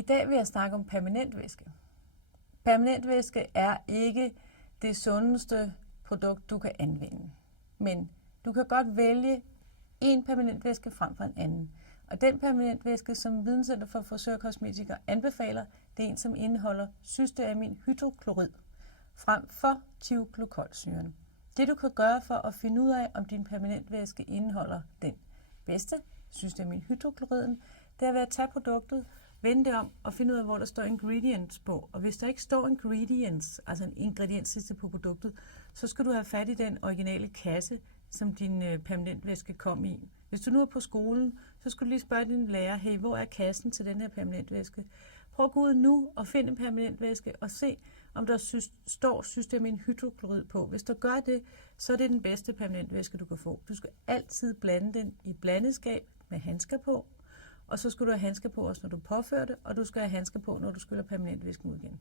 I dag vil jeg snakke om permanent væske. Permanent væske er ikke det sundeste produkt, du kan anvende. Men du kan godt vælge en permanent væske frem for en anden. Og den permanent væske, som Videnscenter for Frisørkosmetikere anbefaler, det er en, som indeholder cysteaminhydroklorid frem for thioglykolsyren. Det du kan gøre for at finde ud af, om din permanent væske indeholder den bedste, cysteaminhydrokloriden, det er ved at tage produktet, vende det om og finde ud af, hvor der står ingredients på. Og hvis der ikke står ingredients, altså en ingrediensliste på produktet, så skal du have fat i den originale kasse, som din permanentvæske kom i. Hvis du nu er på skolen, så skal du lige spørge din lærer, hey, hvor er kassen til den her permanentvæske? Prøv at gå ud nu og finde en permanentvæske og se, om der står cysteaminhydroklorid på. Hvis der gør det, så er det den bedste permanentvæske, du kan få. Du skal altid blande den i blandeskab med handsker på, og så skal du have handsker på også, når du påfører det, og du skal have handsker på, når du skyller permanentvæsken ud igen.